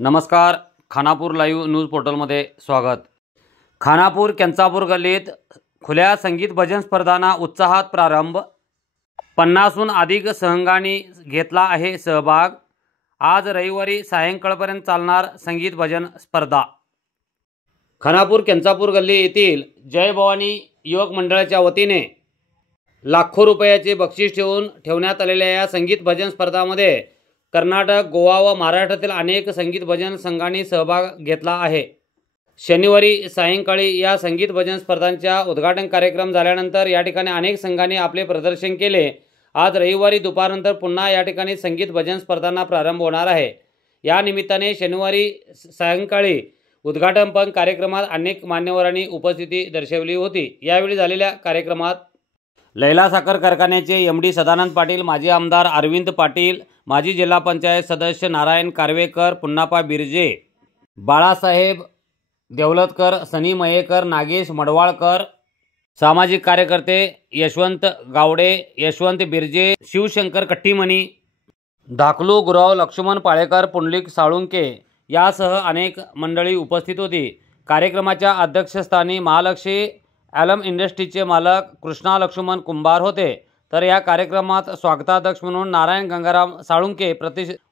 नमस्कार, Khanapur live news पोर्टलमध्ये स्वागत। खानापूर केंचापूर गल्लीत खुल्या संगीत भजन स्पर्धांना उत्साहात प्रारंभ। 50हून अधिक संघांनी घेतला आहे सहभाग। आज रविवारी सायंकाळपर्यंत चालणार संगीत भजन स्पर्धा। खानापूर केंचापूर गल्ली येथील जय भवानी युवक मंडळाच्या वतीने लाखो रुपयाचे बक्षीस ठेवण्यात आलेल्या या संगीत भजन स्पर्धामध्ये कर्नाटक, गोवा व महाराष्ट्रातील अनेक संगीत भजन संघांनी सहभाग घेतला आहे। शनिवारी सायंकाळी या संगीत भजन स्पर्धांचा उद्घाटन कार्यक्रम झाल्यानंतर या ठिकाणी अनेक संघांनी आपले प्रदर्शन केले। आज रविवारी दुपारनंतर पुन्हा या ठिकाणी संगीत भजन स्पर्धांना प्रारंभ होणार आहे। या निमित्ताने शनिवारी सायंकाळी उद्घाटनपर कार्यक्रमात अनेक मान्यवरांनी उपस्थिती दर्शवली होती। यावेळी झालेल्या कार्यक्रमात लैला साखर कारखान्याचे एमडी सदानंद पाटील, माजी आमदार अरविंद पाटील, माजी जिल्हा पंचायत सदस्य नारायण कारवेकर, पुन्नाप्पा बिर्जे, बाळासाहेब देवलतकर, सनी मयेकर, नागेश मडवाळकर, सामाजिक कार्यकर्ते यशवंत गावडे, यशवंत बिर्जे, शिवशंकर कट्टीमणी, धाकलू गुराव, लक्ष्मण पाळेकर, पुंडलिक साळुंके यासह अनेक मंडळी उपस्थित होती। कार्यक्रमाच्या अध्यक्षस्थानी महालक्ष्मी ॲलम इंडस्ट्रीचे मालक कृष्णा लक्ष्मण कुंभार होते, तर या कार्यक्रमात स्वागताध्यक्ष म्हणून नारायण गंगाराम साळुंके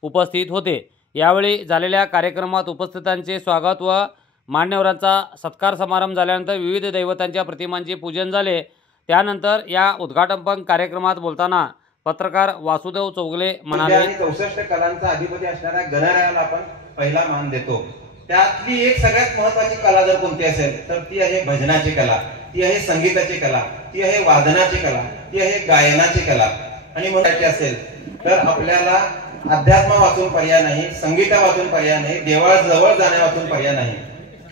उपस्थित होते। यावेळी झालेल्या कार्यक्रमात उपस्थितांचे स्वागत व मान्यवरांचा सत्कार समारंभ झाल्यानंतर विविध दैवतांच्या प्रतिमांचे पूजन झाले। त्यानंतर या उद्घाटनपर कार्यक्रमात बोलताना पत्रकार वासुदेव चौगले म्हणाले, 64 कलांचा अधिपती असणाऱ्या गणरायाला आपण पहिला मान देतो। त्यातली एक सगळ्यात महत्त्वाची कला जर कोणती असेल तर ती आहे भजनाची कला, ती आहे संगीताची कला, ती आहे वादनाची कला, ती आहे गायनाची कला। आणि म्हणायचे असेल तर आपल्याला अध्यात्म वाचून पर्याय नाही, संगीता वाचून पर्याय नाही, देवाजवळ जाण्या वाचून पर्याय नाही।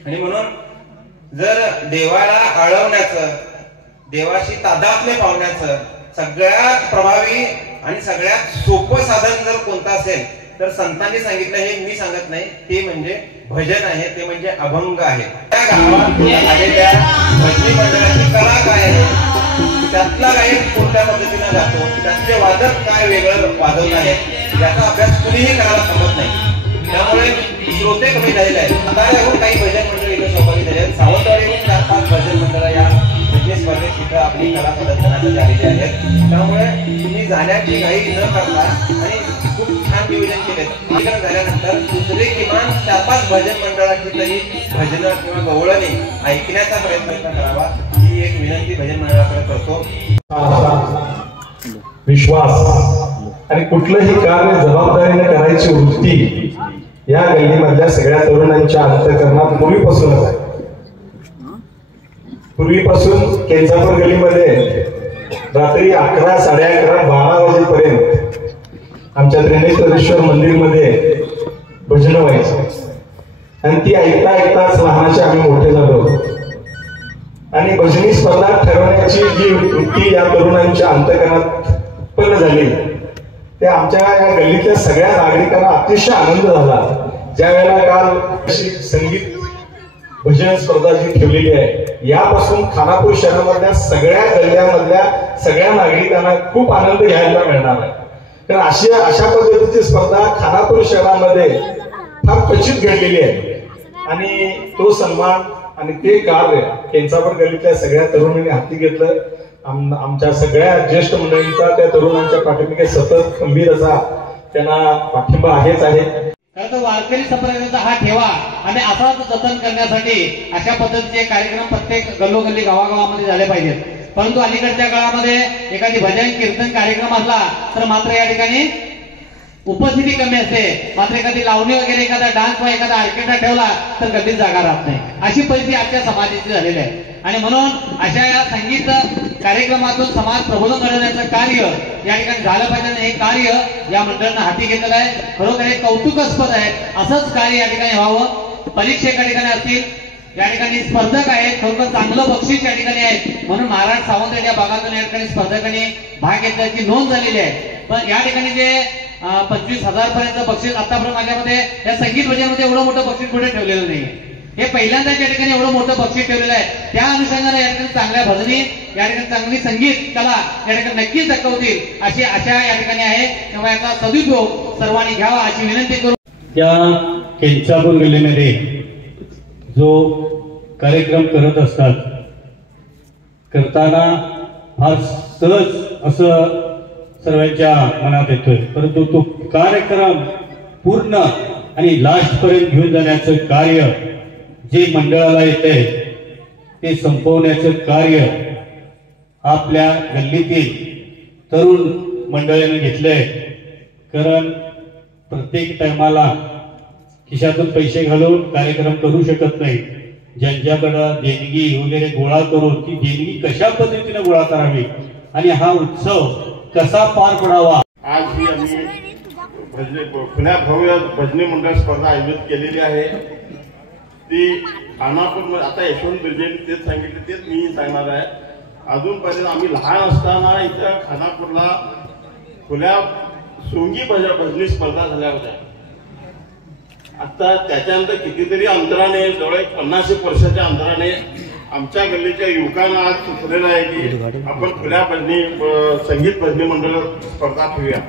आणि म्हणून जर देवाला आळवण्याचं, देवाशी तादात्म्य पावण्याचं सगळ्यात प्रभावी आणि सगळ्यात सोपं साधन जर कोणतं असेल तर संतांनी सांगितलं, हे मी सांगत नाही, ते म्हणजे भजन आहे, ते म्हणजे अभंग आहे। त्या गावात आलेल्या भजनी मंडळाची कला काय आहे, त्यातला गायक कोणत्या पद्धतीने जातो, त्यातले वादक काय वेगळं वाजवत आहेत याचा अभ्यास कुणीही करायला जमत नाही। त्यामुळे श्रोते कमी झालेले आहेत। आता याहून काही भजन मंडळ इथे सहभागी झाले आहेत। सावंतवाडीहून 4-5 भजन मंडळ या भजनी स्पर्धेत इथं आपली कला प्रदर्शनासाठी आलेली आहेत। त्यामुळे तुम्ही जाण्याची घाई न करता आणि खूप छान नियोजन केले। नियोजन झाल्यानंतर दुसरे किमान 4-5 भजन मंडळाची तरी भजन किंवा गवळणी ऐकण्याचा प्रयत्न करावा, ही एक विनंती भजन मंडळाकडे करतो। विश्वास आणि कुठलंही कार्य जबाबदारीने करायची वृत्ती या गल्लीमधल्या सगळ्या तरुणांच्या अंतःकरणात पूर्वीपासूनच आहे। पूर्वीपासून केंचापूर गल्लीमध्ये रात्री 11, 11:30, 12 वाजेपर्यंत आमच्या त्रिनेश्वरेश्वर मंदिरमध्ये भजन व्हायची आणि ती ऐकता ऐकताच लहानाचे आम्ही मोठे झालो। आणि भजनी स्पर्धा ठरवण्याची जी वृत्ती या तरुणांच्या अंतःकरणात उत्पन्न झाली ते आमच्या या गल्लीतल्या सगळ्या नागरिकांना अतिशय आनंद झाला। ज्या वेळेला काल संगीत भजन स्पर्धा जी ठेवलेली आहे, यापासून खानापूर शहरामधल्या सगळ्या गल्ल्यामधल्या सगळ्या नागरिकांना खूप आनंद घ्यायला मिळणार आहे। कारण अशा पद्धतीची स्पर्धा खानापूर शहरामध्ये फार क्वचित घडलेली आहे आणि तो सन्मान आणि ते कार्य केंचापूर गल्लीतल्या सगळ्या तरुणांनी हाती घेतलं। आमच्या सगळ्या ज्येष्ठ मंडळींचा त्या तरुणांच्या पाठीमागे सतत खंबीर असा त्यांना पाठिंबा आहेच आहे। तर वारकरी संप्रदायाचा हा ठेवा आणि असाच जतन करण्यासाठी अशा पद्धतीचे कार्यक्रम प्रत्येक गल्लोगल्ली गावागावामध्ये झाले पाहिजेत। परंतु अलीकडच्या काळामध्ये एखादी भजन कीर्तन कार्यक्रम असला तर मात्र या ठिकाणी उपस्थिती कमी असते। मात्र एखादी लावणी वगैरे एखादा डान्स वा एखादा ऑर्केस्ट्रा ठेवला तर कधीच जागा राहत नाही, अशी परिस्थिती आजच्या समाजाची झालेली आहे। आणि म्हणून अशा या संगीत कार्यक्रमातून समाज प्रबोधन करण्याचं कार्य या ठिकाणी झालं पाहिजे। हे कार्य या मंडळानं हाती घेतलेलं आहे, खरोखर हे कौतुकास्पद आहे। असंच कार्य या ठिकाणी व्हावं। परीक्षा या ठिकाणी असतील, या ठिकाणी स्पर्धक आहेत, खरोखर चांगलं बक्षीस या ठिकाणी आहे। म्हणून महाराज सावंत या भागातून या ठिकाणी स्पर्धकांनी भाग घेतल्याची नोंद झालेली आहे। पण या ठिकाणी जे 25,000 पर्यंत बक्षीस आतापर्यंत माझ्यामध्ये या संगीत भजनामध्ये एवढं मोठं बक्षीस कुठे ठेवलेलं नाही। हे पहिल्यांदाच या ठिकाणी एवढं मोठं बक्षीस ठेवलेलं आहे। त्या अनुषंगाने या ठिकाणी चांगल्या भजनी, या ठिकाणी चांगली संगीत कला या ठिकाणी नक्कीच दाखवतील अशी आशा या ठिकाणी आहे। तेव्हा याचा सदुपयोग सर्वांनी घ्यावा अशी विनंती करू। केंचापूर गल्लीमध्ये जो कार्यक्रम करत असतात करताना फार सहज असं सर्वांच्या मनात येतोय, परंतु तो कार्यक्रम पूर्ण आणि लास्ट पर्यंत घेऊन जाण्याचं कार्य जे मंडळाला येते ते संपवण्याचं कार्य आपल्या गल्लीतील तरुण मंडळीने घेतलंय. कारण प्रत्येक टायमाला खिशातून पैसे घालून कार्यक्रम करू शकत नाही. ज्यांच्याकडं देणगी वगैरे गोळा करून ती देणगी कशा पद्धतीने गोळा करावी आणि हा उत्सव कसा पार पडावा. आज ही आम्ही खुल्या भव्य भजनी मंडळ स्पर्धा आयोजित केलेली आहे. ती खानापूर, आता यशवंत बिर्जेंनी तेच सांगितले तेच मी सांगणार आहे. अजूनपर्यंत आम्ही लहान असताना इथं खानापूरला खुल्या सोंगी भजनी स्पर्धा झाल्या होत्या. आता त्याच्यानंतर कितीतरी अंतराने जवळ 50 वर्षाच्या अंतराने आमच्या गल्लीच्या युवकांना आज सुचलेलं आहे की आपण खुल्या भजनी संगीत भजनी मंडळ स्पर्धा ठेवूया.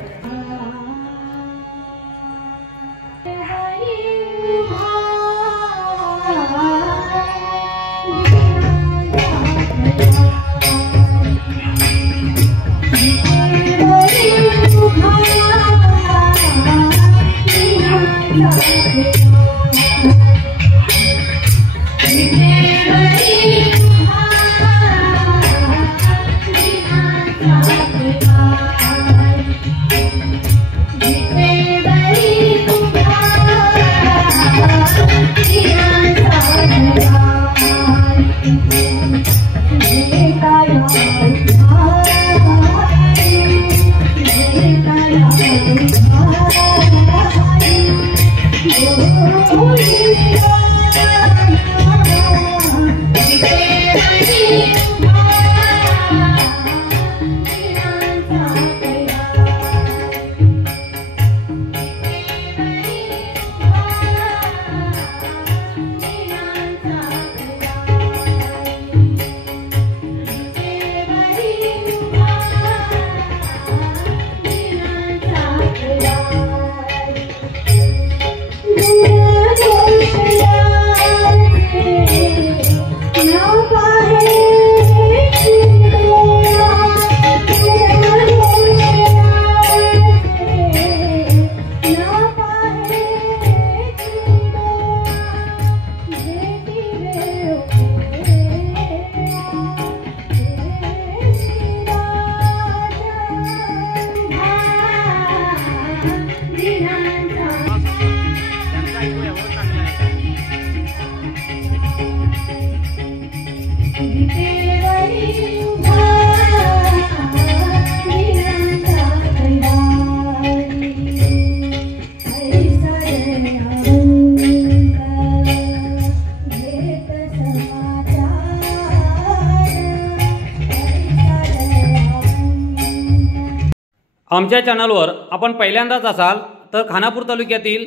आमच्या चॅनलवर आपण पहिल्यांदाच असाल तर खानापूर तालुक्यातील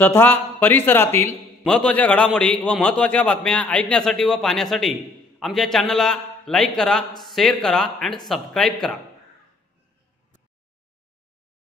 तथा परिसरातील महत्त्वाच्या घडामोडी व महत्त्वाच्या बातम्या ऐकण्यासाठी व पाहण्यासाठी आमच्या चॅनलला लाईक करा, शेअर करा आणि सबस्क्राईब करा.